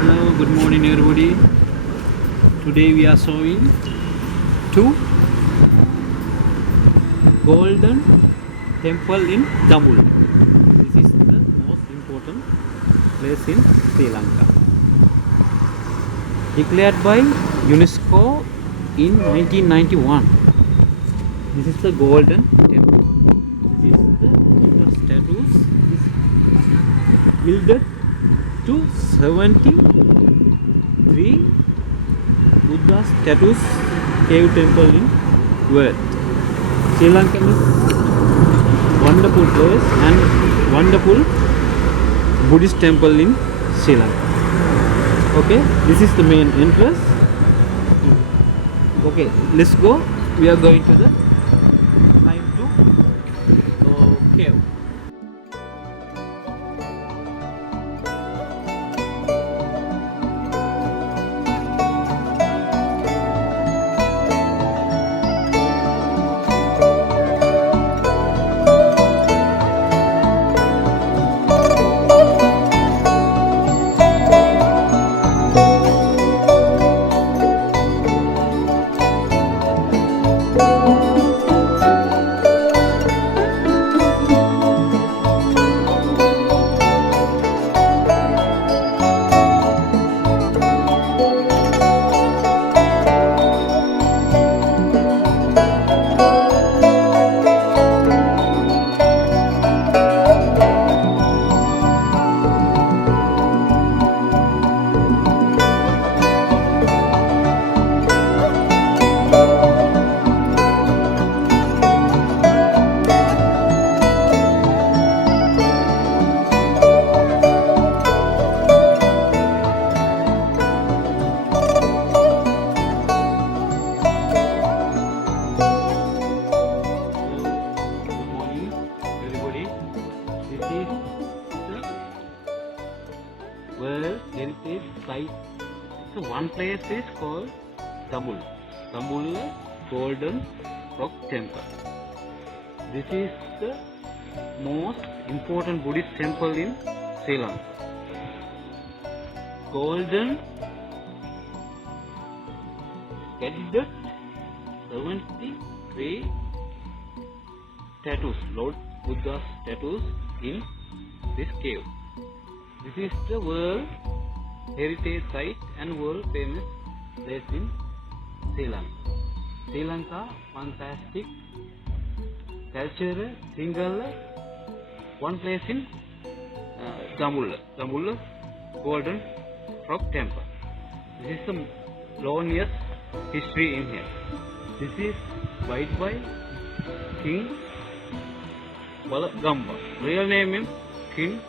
Hello, good morning everybody. Today we are showing two golden temple in Jambul. This is the most important place in Sri Lanka. Declared by UNESCO in 1991. This is the golden temple. This is the Buddha statues. This built to 73 Buddha statues cave temple in world. Sri Lanka is wonderful place and wonderful Buddhist temple in Sri Lanka. Okay, this is the main entrance. Okay, let's go. We are going to the climb to cave. World Heritage Site. So one place is called Jambul. Jambul Golden Rock Temple. This is the most important Buddhist temple in Sri Lanka. Golden Cathedral 73 statues, Lord Buddha statues in this cave. This is the World Heritage Site and world famous place in Sri Lanka. Sri Lanka fantastic culture, single one place in Jambul Golden Rock Temple. This is the longest history in here. This is built by King Walagamba. Real name is King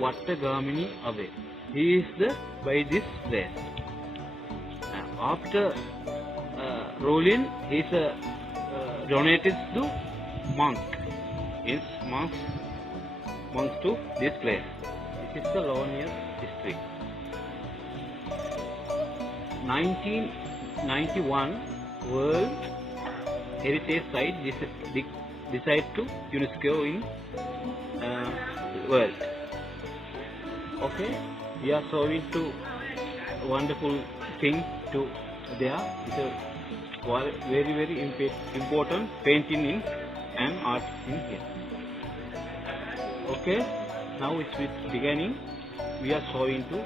Wattagamini Abe. He is the by this place. After ruling, he is donated to monk. Is monks to this place. This is the longest history. 1991 World Heritage Site decided to UNESCO in world. Okay, we are showing two wonderful things to there. It's a very important painting in and art in here. Okay, now it's with beginning. We are showing to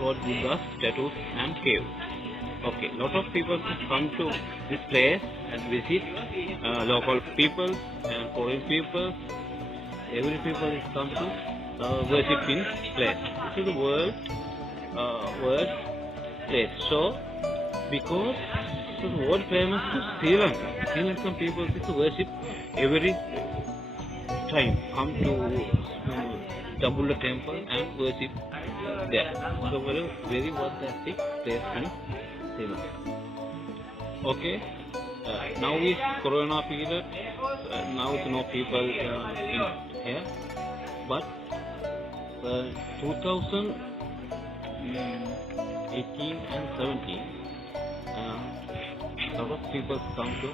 Lord Buddha's statues and cave. Okay, lot of people come to this place and visit. Local people and foreign people. Every people is come to worship in place. This is the world place. So because it is world famous to Sri Lanka. Sri Lankan people is to worship every time. Come to Jambul temple and worship there. So very fantastic place in Sri Lanka. Okay. Now is Corona period. Now is no people in here. But 2018 and 17, a lot of people come to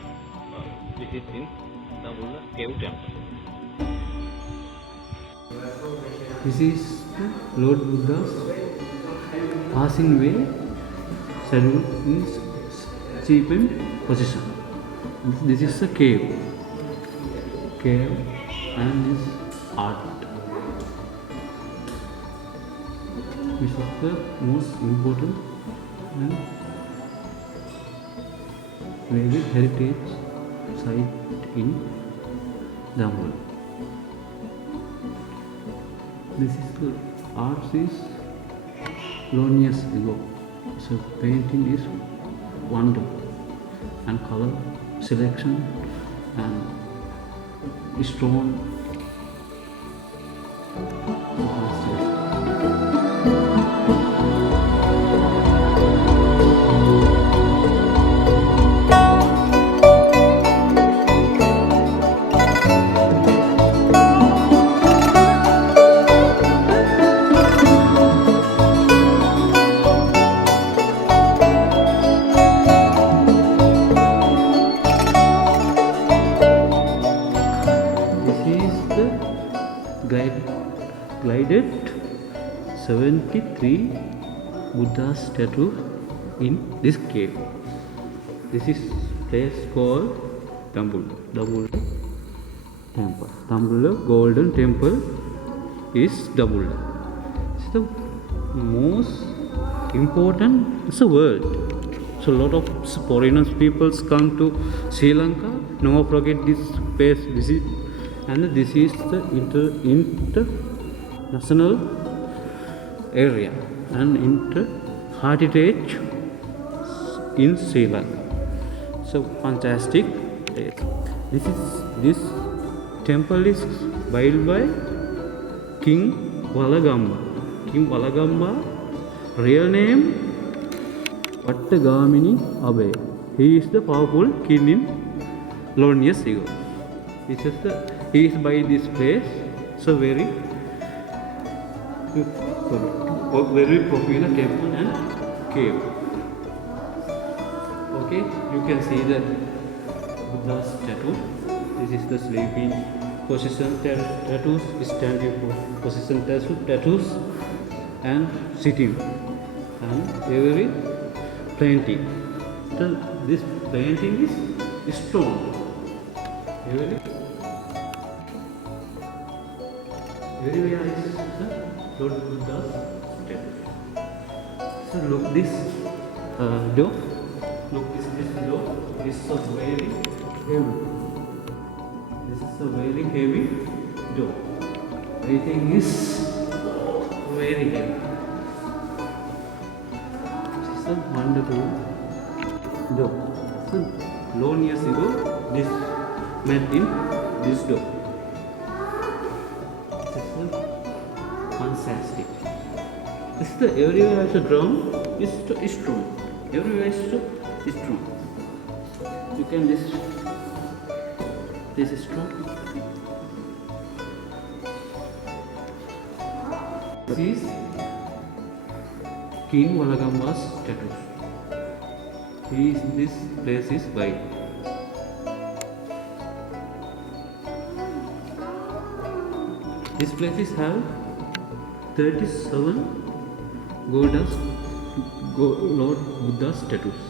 visit in Jambul Cave Temple. This is the Lord Buddha's passing way. Shadow is cheapened position. And this is the cave. Cave and this art. This is the most important and very heritage site in Jammu. This is the art is long years ago. So painting is wonder and color selection and stone. Glided 73 Buddha statue in this cave. This is place called Dambulla Temple. Dambulla Golden Temple is Dambulla. It's the most important in the world. So a lot of foreigners peoples come to Sri Lanka. Never forget this place visit. And this is the international area and heritage in Sri Lanka. So fantastic place. This temple is built by King Valagamba. King Valagamba, real name Vattagamini Abe. He is the powerful king in long years ago. He is by this place, so very popular temple and cave. Okay, you can see the Buddha's statue. This is the sleeping position tattoos, standing position tattoos, and sitting, and very painting. This painting is stone. Very nice, Lord Buddha's statue. So look this door. Look this door. This is a very heavy. This is a very heavy door. Everything is very heavy. This is a wonderful door. So long years ago, this made in this door. Fantastic. This is the everywhere is drawn is strong. Everywhere is strong. You can this is strong. This is King Valagamba's statue. This place is white. This place is have 37 Lord Buddha statues.